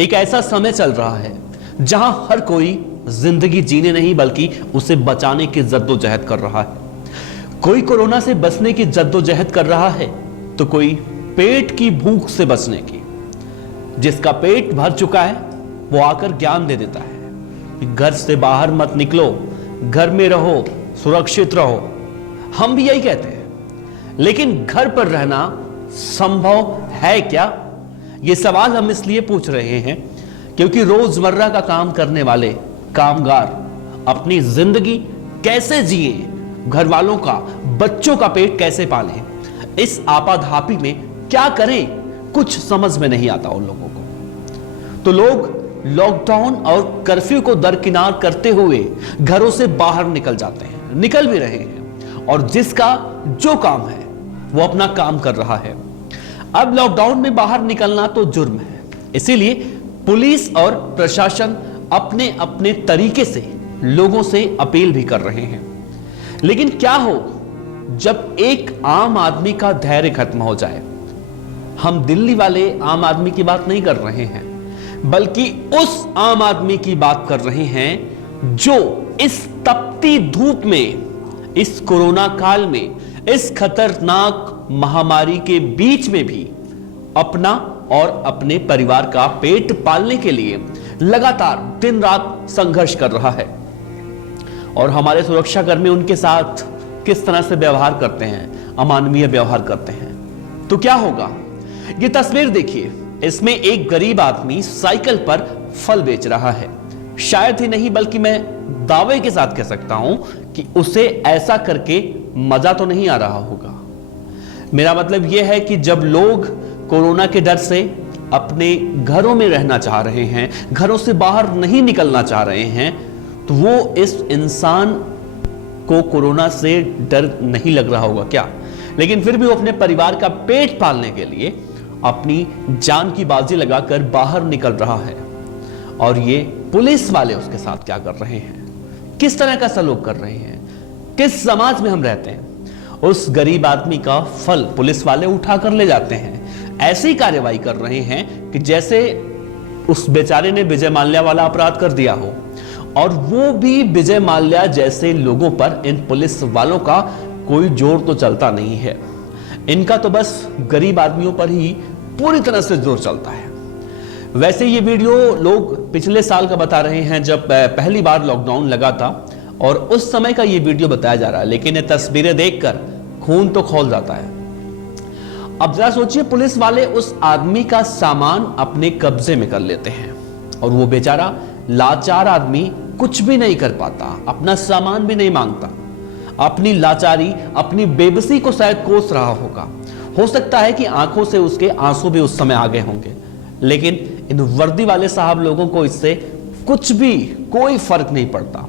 एक ऐसा समय चल रहा है जहां हर कोई जिंदगी जीने नहीं बल्कि उसे बचाने की जद्दोजहद कर रहा है। कोई कोरोना से बचने की जद्दोजहद कर रहा है तो कोई पेट की भूख से बचने की। जिसका पेट भर चुका है वो आकर ज्ञान दे देता है कि घर से बाहर मत निकलो, घर में रहो, सुरक्षित रहो। हम भी यही कहते हैं, लेकिन घर पर रहना संभव है क्या? ये सवाल हम इसलिए पूछ रहे हैं क्योंकि रोजमर्रा का काम करने वाले कामगार अपनी जिंदगी कैसे जिए, घर वालों का, बच्चों का पेट कैसे पालें, इस आपाधापी में क्या करें, कुछ समझ में नहीं आता उन लोगों को। तो लोग लॉकडाउन और कर्फ्यू को दरकिनार करते हुए घरों से बाहर निकल जाते हैं, निकल भी रहे हैं, और जिसका जो काम है वो अपना काम कर रहा है। अब लॉकडाउन में बाहर निकलना तो जुर्म है, इसीलिए पुलिस और प्रशासन अपने अपने तरीके से लोगों से अपील भी कर रहे हैं। लेकिन क्या हो जब एक आम आदमी का धैर्य खत्म हो जाए? हम दिल्ली वाले आम आदमी की बात नहीं कर रहे हैं, बल्कि उस आम आदमी की बात कर रहे हैं जो इस तपती धूप में, इस कोरोना काल में, इस खतरनाक महामारी के बीच में भी अपना और अपने परिवार का पेट पालने के लिए लगातार दिन रात संघर्ष कर रहा है। और हमारे सुरक्षाकर्मी उनके साथ किस तरह से व्यवहार करते हैं, अमानवीय व्यवहार करते हैं। तो क्या होगा? ये तस्वीर देखिए, इसमें एक गरीब आदमी साइकिल पर फल बेच रहा है। शायद ही नहीं बल्कि मैं दावे के साथ कह सकता हूं कि उसे ऐसा करके मजा तो नहीं आ रहा होगा। मेरा मतलब यह है कि जब लोग कोरोना के डर से अपने घरों में रहना चाह रहे हैं, घरों से बाहर नहीं निकलना चाह रहे हैं, तो वो इस इंसान को कोरोना से डर नहीं लग रहा होगा क्या? लेकिन फिर भी वो अपने परिवार का पेट पालने के लिए अपनी जान की बाजी लगाकर बाहर निकल रहा है। और ये पुलिस वाले उसके साथ क्या कर रहे हैं, किस तरह का सलूक कर रहे हैं, किस समाज में हम रहते हैं? उस गरीब आदमी का फल पुलिस वाले उठाकर ले जाते हैं, ऐसी कार्रवाई कर रहे हैं कि जैसे उस बेचारे ने विजय माल्या वाला अपराध कर दिया हो। और वो भी विजय माल्या जैसे लोगों पर इन पुलिस वालों का कोई जोर तो चलता नहीं है। इनका तो बस गरीब आदमियों पर ही पूरी तरह से जोर चलता है। वैसे ये वीडियो लोग पिछले साल का बता रहे हैं, जब पहली बार लॉकडाउन लगा था, और उस समय का ये वीडियो बताया जा रहा है। लेकिन ये तस्वीरें देखकर खून तो खौल जाता है। अब जरा सोचिए, पुलिस वाले उस आदमी का सामान अपने कब्जे में कर लेते हैं और वो बेचारा लाचार आदमी कुछ भी नहीं कर पाता, अपना सामान भी नहीं मांगता। अपनी लाचारी, अपनी बेबसी को शायद कोस रहा होगा। हो सकता है कि आंखों से उसके आंसू भी उस समय आ गए होंगे। लेकिन इन वर्दी वाले साहब लोगों को इससे कुछ भी, कोई फर्क नहीं पड़ता।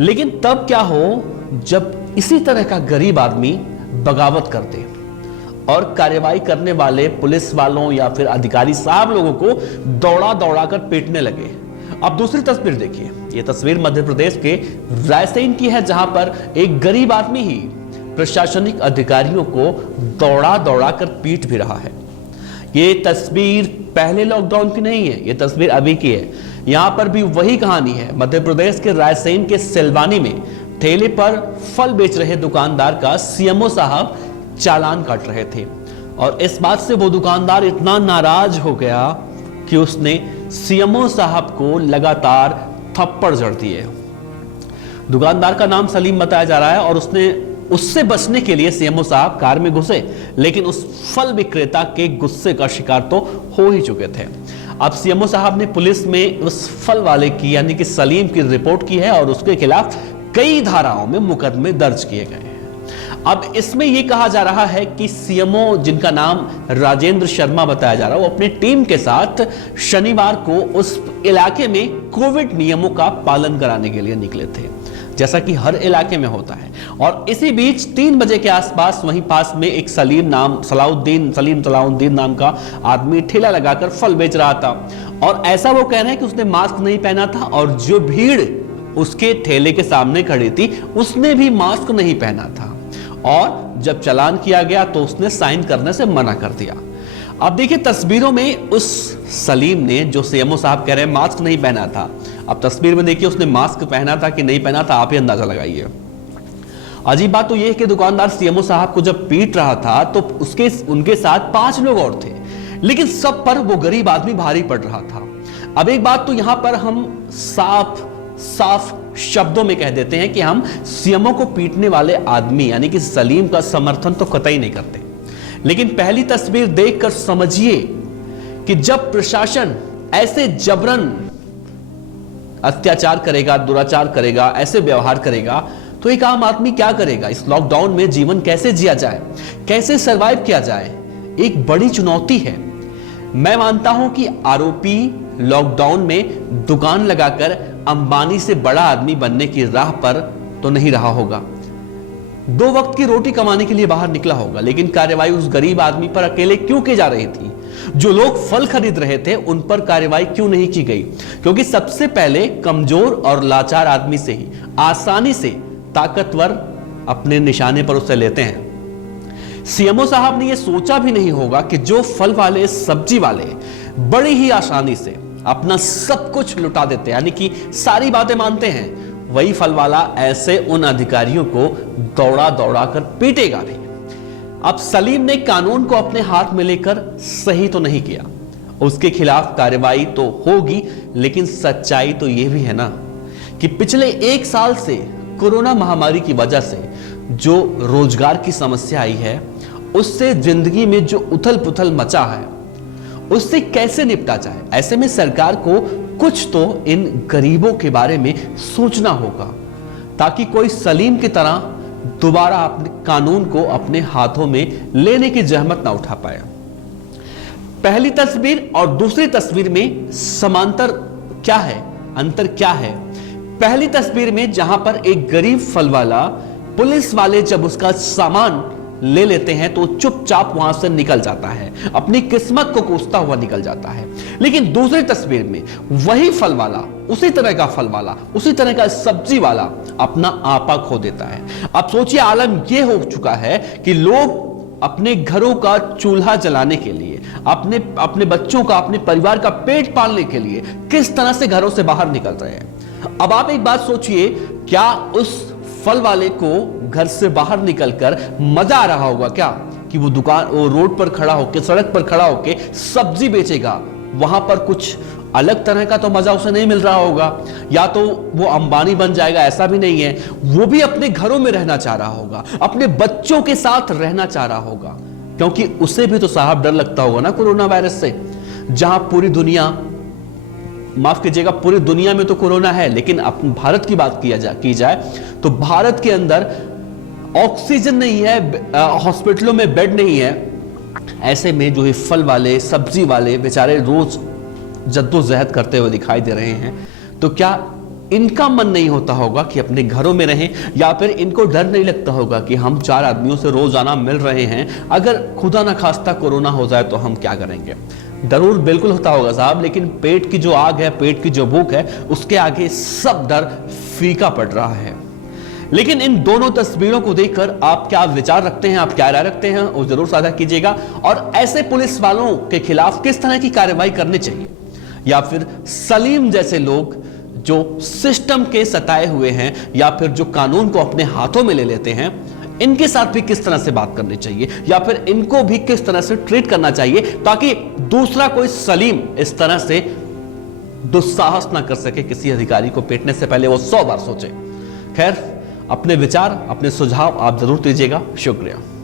लेकिन तब क्या हो जब इसी तरह का गरीब आदमी बगावत कर दे और कार्रवाई करने वाले पुलिस वालों या फिर अधिकारी साहब लोगों को दौड़ा दौड़ा कर पीटने लगे। अब दूसरी तस्वीर देखिए, यह तस्वीर मध्य प्रदेश के रायसेन की है, जहां पर एक गरीब आदमी ही प्रशासनिक अधिकारियों को दौड़ा दौड़ा कर पीट भी रहा है। यह तस्वीर पहले लॉकडाउन की नहीं है, यह तस्वीर अभी की है। यहां पर भी वही कहानी है। मध्य प्रदेश के रायसेन के सिलवानी में ठेले पर फल बेच रहे दुकानदार का सीएमओ साहब चालान काट रहे थे, और इस बात से वो दुकानदार इतना नाराज हो गया कि उसने सीएमओ साहब को लगातार थप्पड़ जड़ दिए। दुकानदार का नाम सलीम बताया जा रहा है, और उससे बचने के लिए सीएमओ साहब कार में घुसे, लेकिन उस फल विक्रेता के गुस्से का शिकार तो हो ही चुके थे। अब सीएमओ साहब ने पुलिस में उस फल वाले की, यानी कि सलीम की रिपोर्ट की है, और उसके खिलाफ कई धाराओं में मुकदमे दर्ज किए गए हैं। अब इसमें यह कहा जा रहा है कि सीएमओ, जिनका नाम राजेंद्र शर्मा बताया जा रहा है, वो अपनी टीम के साथ शनिवार को उस इलाके में कोविड नियमों का पालन कराने के लिए निकले थे, जैसा कि हर इलाके में होता है। और इसी बीच 3 बजे के आसपास वहीं पास में एक सलीम सलाउद्दीन नाम का आदमी ठेला लगाकर फल बेच रहा था, और ऐसा वो कह रहे हैं कि उसने मास्क नहीं पहना था, और जो भीड़ उसके ठेले के सामने खड़ी थी उसने भी मास्क नहीं पहना था। और जब चालान किया गया तो उसने साइन करने से मना कर दिया। अब देखिए तस्वीरों में उस सलीम ने, जो सीएमओ साहब कह रहे हैं, मास्क नहीं पहना था। अब तस्वीर में देखिए उसने मास्क पहना था कि नहीं पहना था, आप ही अंदाजा लगाइए। अजीब बात तो यह है कि दुकानदार सीएमओ साहब को जब पीट रहा था तो उनके साथ 5 लोग और थे, लेकिन सब पर वो गरीब आदमी भारी पड़ रहा था। अब एक बात तो यहां पर हम साफ शब्दों में कह देते हैं कि हम सीएमओ को पीटने वाले आदमी यानी कि सलीम का समर्थन तो कतई नहीं करते, लेकिन पहली तस्वीर देखकर समझिए कि जब प्रशासन ऐसे जबरन अत्याचार करेगा, दुराचार करेगा, ऐसे व्यवहार करेगा तो एक आम आदमी क्या करेगा? इस लॉकडाउन में जीवन कैसे जिया जाए, कैसे सरवाइव किया जाए, एक बड़ी चुनौती है। मैं मानता हूं कि आरोपी लॉकडाउन में दुकान लगाकर अंबानी से बड़ा आदमी बनने की राह पर तो नहीं रहा होगा, 2 वक्त की रोटी कमाने के लिए बाहर निकला होगा, लेकिन कार्रवाई उस गरीब आदमी पर अकेले क्यों की जा रही थी? जो लोग फल खरीद रहे थे उन पर कार्रवाई क्यों नहीं की गई? क्योंकि सबसे पहले कमजोर और लाचार आदमी से ही आसानी से ताकतवर अपने निशाने पर उसे लेते हैं। सीएमओ साहब ने यह सोचा भी नहीं होगा कि जो फल वाले, सब्जी वाले बड़ी ही आसानी से अपना सब कुछ लुटा देते हैं, यानी कि सारी बातें मानते हैं, वही फल वाला ऐसे उन अधिकारियों को दौड़ा दौड़ा कर पीटेगा भी। अब सलीम ने कानून को अपने हाथ में लेकर सही तो नहीं किया, उसके खिलाफ कार्रवाई तो होगी, लेकिन सच्चाई तो यह भी है ना कि पिछले 1 साल से कोरोना महामारी की वजह से जो रोजगार की समस्या आई है, उससे जिंदगी में जो उथल पुथल मचा है, उससे कैसे निपटा जाए। ऐसे में सरकार को कुछ तो इन गरीबों के बारे में सोचना होगा, ताकि कोई सलीम की तरह दोबारा अपने कानून को अपने हाथों में लेने की जहमत ना उठा पाए। पहली तस्वीर और दूसरी तस्वीर में समांतर क्या है, अंतर क्या है? पहली तस्वीर में जहां पर एक गरीब फल वाला, पुलिस वाले जब उसका सामान ले लेते हैं तो चुपचाप वहां से निकल जाता है, अपनी किस्मत को कोसता हुआ निकल जाता है। लेकिन दूसरी तस्वीर में वही फल वाला, उसी तरह का फल वाला, उसी तरह का सब्जी वाला अपना आपा खो देता है। अब सोचिए, आलम यह हो चुका है कि लोग अपने घरों का चूल्हा जलाने के लिए, अपने बच्चों का, अपने परिवार का पेट पालने के लिए किस तरह से घरों से बाहर निकल रहे हैं। अब आप एक बात सोचिए, क्या उस फल वाले को घर से बाहर निकलकर मजा आ रहा होगा क्या कि वो रोड पर खड़ा होकर, सड़क पर खड़ा होकर सब्जी बेचेगा? वहां पर कुछ अलग तरह का तो मजा उसे नहीं मिल रहा होगा, या तो वो अंबानी बन जाएगा, ऐसा भी नहीं है। वो भी अपने घरों में रहना चाह रहा होगा, अपने बच्चों के साथ रहना चाह रहा होगा, क्योंकि उसे भी तो साहब डर लगता होगा ना कोरोना वायरस से। जहां पूरी दुनिया, माफ कीजिएगा, पूरी दुनिया में तो कोरोना है, लेकिन अपन भारत की बात की जाए तो भारत के अंदर ऑक्सीजन नहीं है, हॉस्पिटलों में बेड नहीं है। ऐसे में जो ये फल वाले, सब्जी वाले बेचारे रोज जद्दोजहद करते हुए दिखाई दे रहे हैं, तो क्या इनका मन नहीं होता होगा कि अपने घरों में रहें? या फिर इनको डर नहीं लगता होगा कि हम 4 आदमियों से रोजाना मिल रहे हैं, अगर खुदा ना खास्ता कोरोना हो जाए तो हम क्या करेंगे? जरूर बिल्कुल होता होगा साहब, लेकिन पेट की जो आग है, पेट की जो भूख है, उसके आगे सब डर फीका पड़ रहा है। लेकिन इन दोनों तस्वीरों को देखकर आप क्या विचार रखते हैं, आप क्या राय रखते हैं, वो जरूर साझा कीजिएगा। और ऐसे पुलिस वालों के खिलाफ किस तरह की कार्रवाई करनी चाहिए, या फिर सलीम जैसे लोग जो सिस्टम के सताए हुए हैं या फिर जो कानून को अपने हाथों में ले लेते हैं, इनके साथ भी किस तरह से बात करनी चाहिए, या फिर इनको भी किस तरह से ट्रीट करना चाहिए, ताकि दूसरा कोई सलीम इस तरह से दुस्साहस ना कर सके किसी अधिकारी को पीटने से पहले वो 100 बार सोचे। खैर, अपने विचार, अपने सुझाव आप जरूर दीजिएगा। शुक्रिया।